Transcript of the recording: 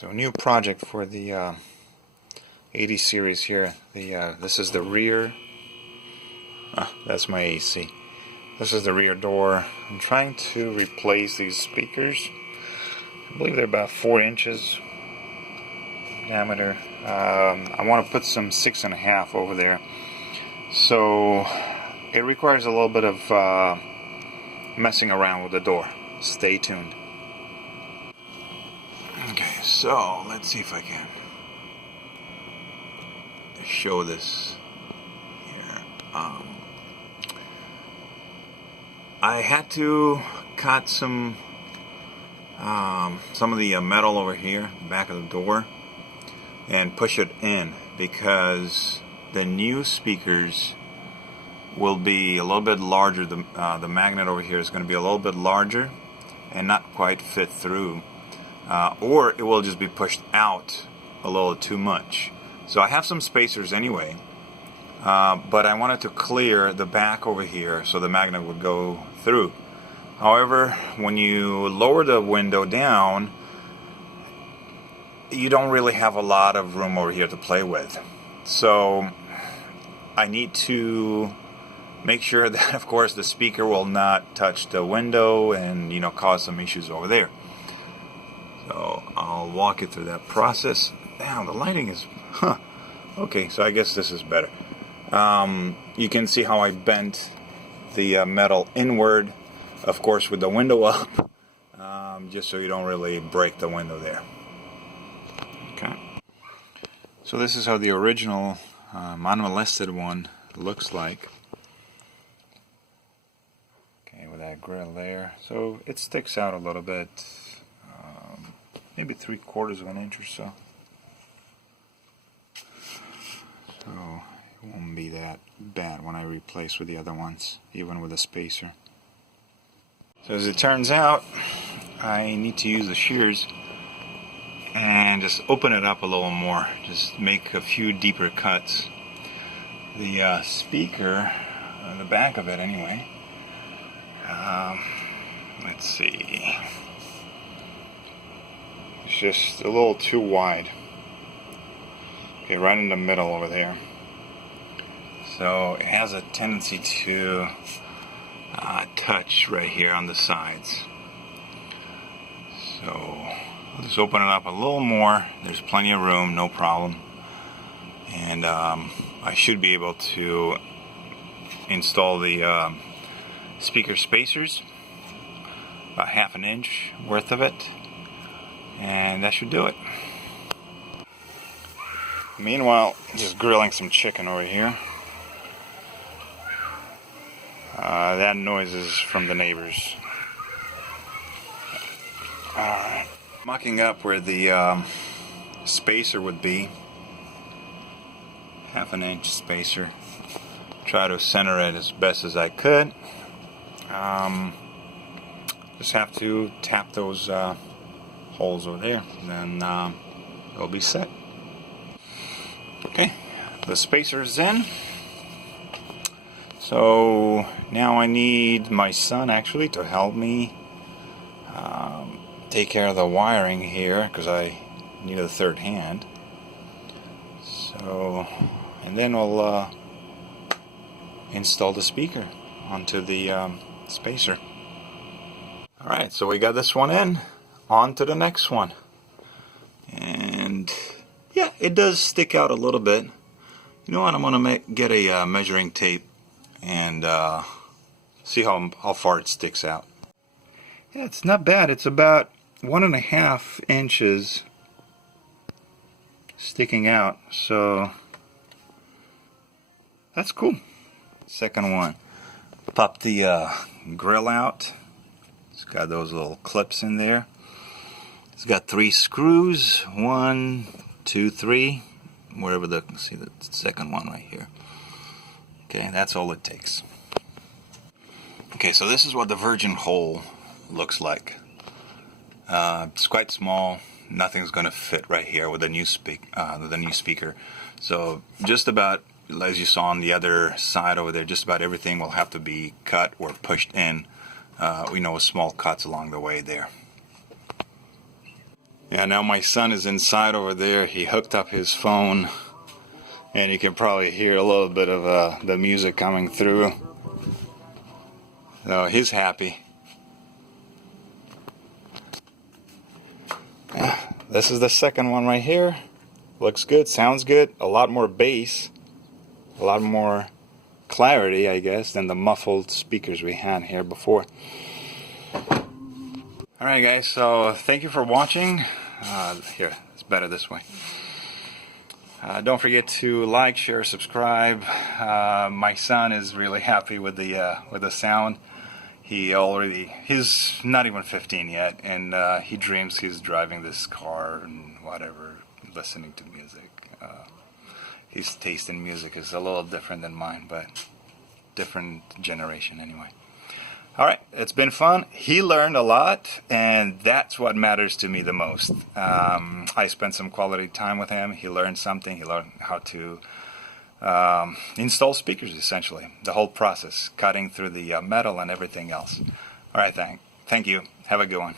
So new project for the 80 series here. This is the rear. That's my AC. This is the rear door. I'm trying to replace these speakers. I believe they're about 4 inches diameter. I want to put some 6.5 over there. So it requires a little bit of messing around with the door. Stay tuned. Okay, so let's see if I can show this here. I had to cut some of the metal over here, back of the door, and push it in because the new speakers will be a little bit larger. The magnet over here is going to be a little bit larger and not quite fit through, or it will just be pushed out a little too much. So I have some spacers anyway, but I wanted to clear the back over here so the magnet would go through. However, when you lower the window down, you don't really have a lot of room over here to play with. So I need to make sure that, of course, the speaker will not touch the window and, cause some issues over there. So I'll walk you through that process. Now the lighting is, okay, so I guess this is better. You can see how I bent the metal inward, of course, with the window up, just so you don't really break the window there. Okay. So this is how the original unmolested one looks like. Okay, with that grill there. So it sticks out a little bit, maybe 3/4 of an inch or so. So it won't be that bad when I replace with the other ones, even with a spacer. So as it turns out, I need to use the shears and just open it up a little more, just make a few deeper cuts. The speaker, the back of it anyway, let's see, it's just a little too wide. Okay, right in the middle over there. So it has a tendency to touch right here on the sides. So I'll just open it up a little more. There's plenty of room, no problem. And I should be able to install the speaker spacers, about 1/2 inch worth of it, and that should do it. Meanwhile, just grilling some chicken over here. That noise is from the neighbors. Alright. Mucking up where the spacer would be. 1/2 inch spacer. Try to center it as best as I could. Just have to tap those holes over there, and then it'll be set. Okay, the spacer's in. So now I need my son actually to help me take care of the wiring here, because I need a third hand. So, and then we'll install the speaker onto the spacer. Alright, so we got this one in. On to the next one. And yeah, it does stick out a little bit. You know what, I'm going to get a measuring tape and see how far it sticks out. Yeah, it's not bad. It's about 1.5 inches sticking out, so that's cool. Second one, pop the grill out. It's got those little clips in there. It's got 3 screws, 1, 2, 3, wherever see the second one right here. Okay, that's all it takes. Okay, so this is what the virgin hole looks like. It's quite small. Nothing's going to fit right here with the new speaker. So just about, as you saw on the other side over there, just about everything will have to be cut or pushed in. With small cuts along the way there. Yeah, now my son is inside over there. He hooked up his phone, and you can probably hear a little bit of the music coming through. So he's happy. Yeah, this is the second one right here. Looks good, sounds good. A lot more bass, a lot more clarity, I guess, than the muffled speakers we had here before. Alright guys, so thank you for watching. Here, it's better this way. Don't forget to like, share, subscribe. My son is really happy with the sound. He's not even 15 yet, and he dreams he's driving this car and whatever, listening to music. His taste in music is a little different than mine, but different generation anyway. Alright, it's been fun. He learned a lot, and that's what matters to me the most. I spent some quality time with him. He learned something. He learned how to install speakers, essentially. The whole process, cutting through the metal and everything else. Alright, thank you. Have a good one.